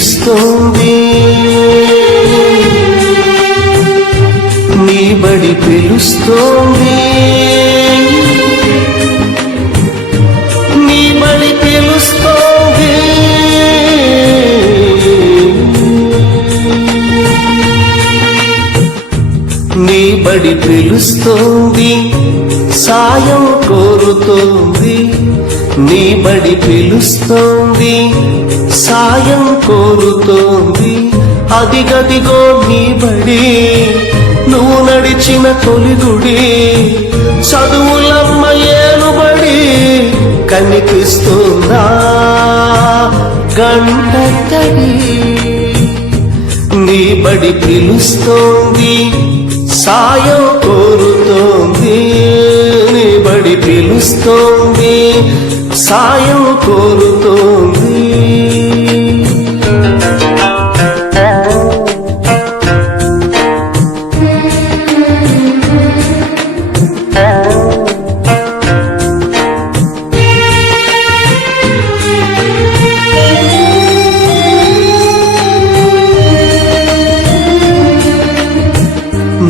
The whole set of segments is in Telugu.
పిలుస్తోంది, నీ బడి పిలుస్తోంది, నీ బడి పిలుస్తోంది, నీ బడి పిలుస్తోంది, సాయం కోరుతోంది, నీ బడి పిలుస్తోంది, సాయం కోరుతోంది. అదిగదిగో నీ బడి, నువ్వు నడిచిన తొలిగుడి, చదువులమ్మ ఏలుబడి కనిపిస్తుందా గంట తడి. నీ బడి పిలుస్తోంది, సాయం కోరుతోంది, నీ బడి పిలుస్తోంది, సాయం కోరుతోంది.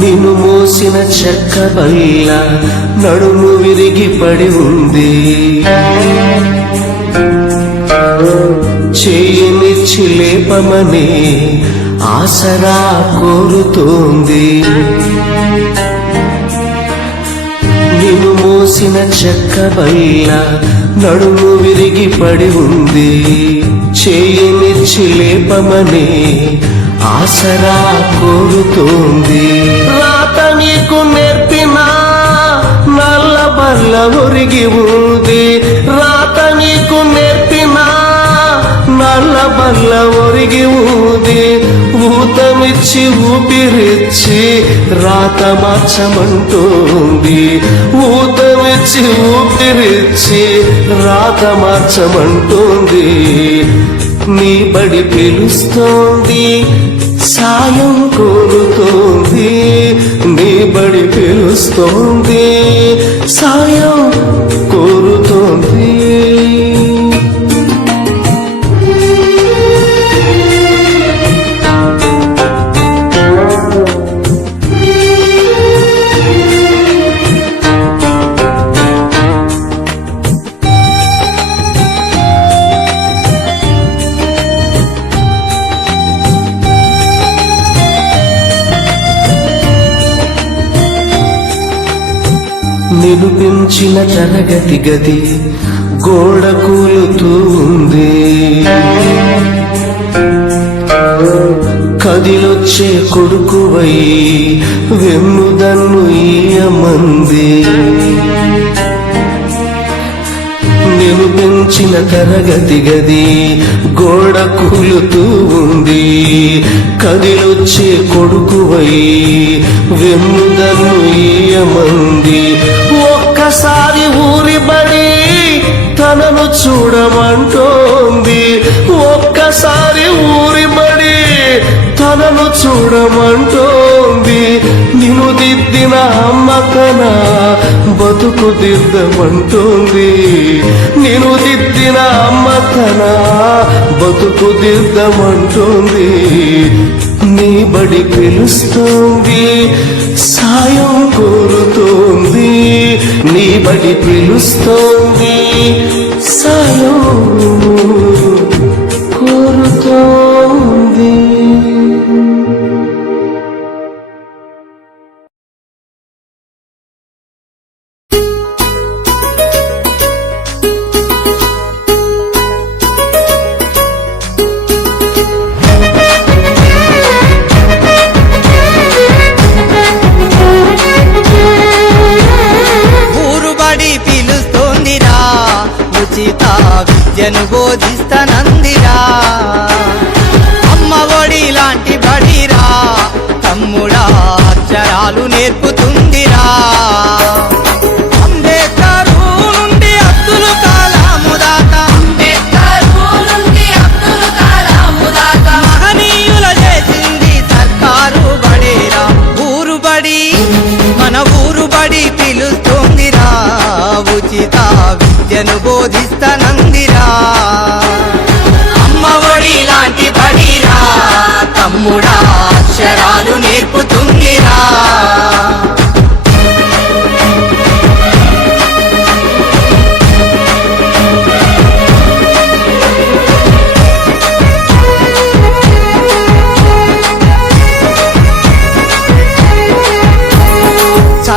నిన్ను మోసిన చెక్క బల్ల నడుము విరిగి పడి ఉంది, చేయనిచ్చి లేపమని ఆసరా కోరుతోంది. నిన్ను మోసిన చెక్క బల్ల నడుము విరిగి పడి ఉంది, చేయనిచ్చి లేపమని ఆసరా కోరుతోంది. రాత నీకు నేర్పిన నల్ల బల్ల ఒరిగి ఉంది, రాత నీకు నేర్పిన నల్ల బల్ల ఒరిగి ఉంది. ఊతమిచ్చి ఊపిరిచ్చి రాత మార్చమంటోంది, ఊతమిచ్చి ఊపిరిచ్చి రాత మార్చమంటోంది. నీ బడి పిలుస్తోంది, సాయం కోరుతోంది, నీ బడి పిలుస్తోంది, సాయం కోరుతోంది. నిన్ను పెంచిన తరగతి గది గోడ కూలుతూ ఉంది, కదిలొచ్చే కొడుకువై వెన్నుదన్ను ఈయమంది. నిన్ను పెంచిన తరగతి గది గోడ కూలుతూ ఉంది, కదిలొచ్చే కొడుకువై వెన్నుదన్ను ఈయమంది. ఒక్కసారి ఊరి బడి తనను చూడమంటోంది, ఒక్కసారి ఊరి బడి తనను చూడమంటోంది. నిన్ను దిద్దిన అమ్మకన బతుకు దిద్దమంటోంది, నిన్ను దిద్దిన అమ్మకన బతుకు దిద్దమంటోంది. నీ బడి పిలుస్తోంది, సాయం కోరుతోంది, నీ బడి పిలుస్తోంది, సాయం కోరుతోంది. విద్యను బోధిస్తానందిరా, అమ్మ ఒడి లాంటి బడిరా, తమ్ముడా అక్షరాలు నేర్పుతుందిరా. అంబేద్కర్ నుండి అబ్దుల్ కలాం దాకా, మహనీయుల చేసింది సర్కారు బడేరా. ఊరు బడి మన ఊరు బడి పిలుస్తోందిరా, ఉచిత విద్యను బోధిస్తానందిరా. అమ్మ ఒడి లాంటి బడి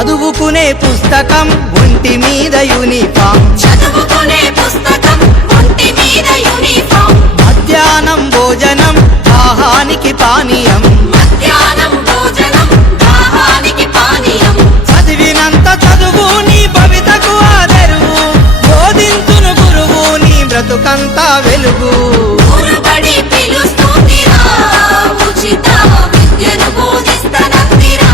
చదువుకునే పుస్తకం ఒంటి మీద యూనిఫామ్ చదువుకునే పుస్తకం ఒంటి మీద యూనిఫామ్ మధ్యాహ్నం భోజనం దాహానికి పానీయం మధ్యాహ్నం భోజనం దాహానికి పానీయం చదివినంత చదువు నీ భవితకు ఆదరువు బోధించును గురువు నీ బ్రతుకంతా వెలుగు ఊరుబడి పిలుస్తుందిరా ఉచిత విద్యను బోధిస్తనందిరా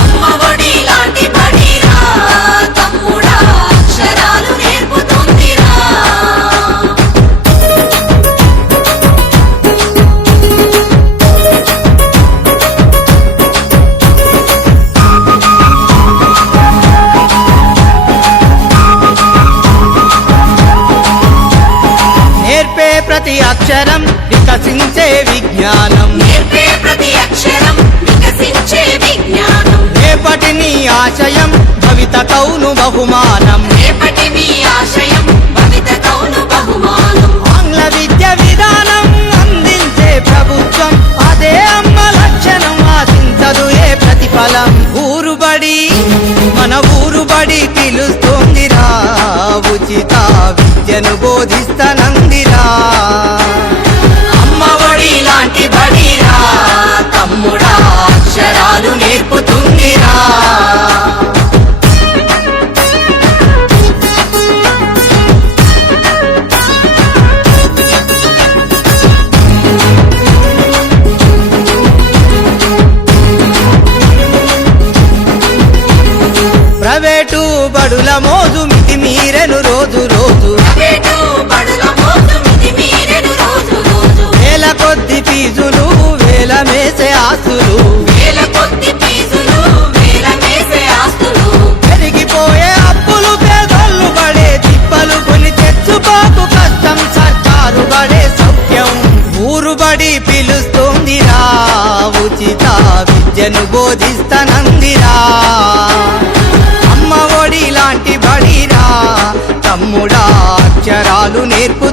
అమ్మ ఒడి లాంటి బడిరా తమ్ముడా అక్షరాలు నేర్పుతుందిరా నేర్పే ప్రతి అక్షరం వికసించే విజ్ఞానం నేర్పే ప్రతి అక్షరం వికసించే విజ్ఞానం రేపటి నీ ఆశయం భవిత కౌను బహుమానం రేపటి మీ ఆశయం భవిత కౌను బహుమానం ఆంగ్ల విద్య విధానం అందించే ప్రభుత్వం అదే అమ్మ లక్షణం ఆశించదు ఏ ప్రతిఫలం ఊరుబడి మన ఊరుబడి పిలుస్తోందిరా ఉచిత విద్యను బోధిస్తనందిరా అమ్మ ఒడి లాంటి బడిరా తమ్ముడా అక్షరాలు నేర్పుతుందిరా ప్రైవేటు బడుల మోజు మితి మీరెను రోజు రోజు ప్రైవేటు బడుల మోజు మితిమీరెను రోజు రోజు వేల కొద్ది ఫీజులు వేల మేసే ఆస్తులు వేల కొద్ది ఫీజులు వేల మేసే ఆస్తులు పెరిగిపోయే అప్పులు పేదోళ్ళు పడే తిప్పలు కొని తెచ్చుకోకు కష్టం సర్కారు పడే సౌఖ్యం ఊరు బడి పిలుస్తోందిరా ఉచిత విద్యను బోధిస్తనందిరా అమ్మ ఒడి లాంటి బడిరా తమ్ముడా అక్షరాలు నేర్పు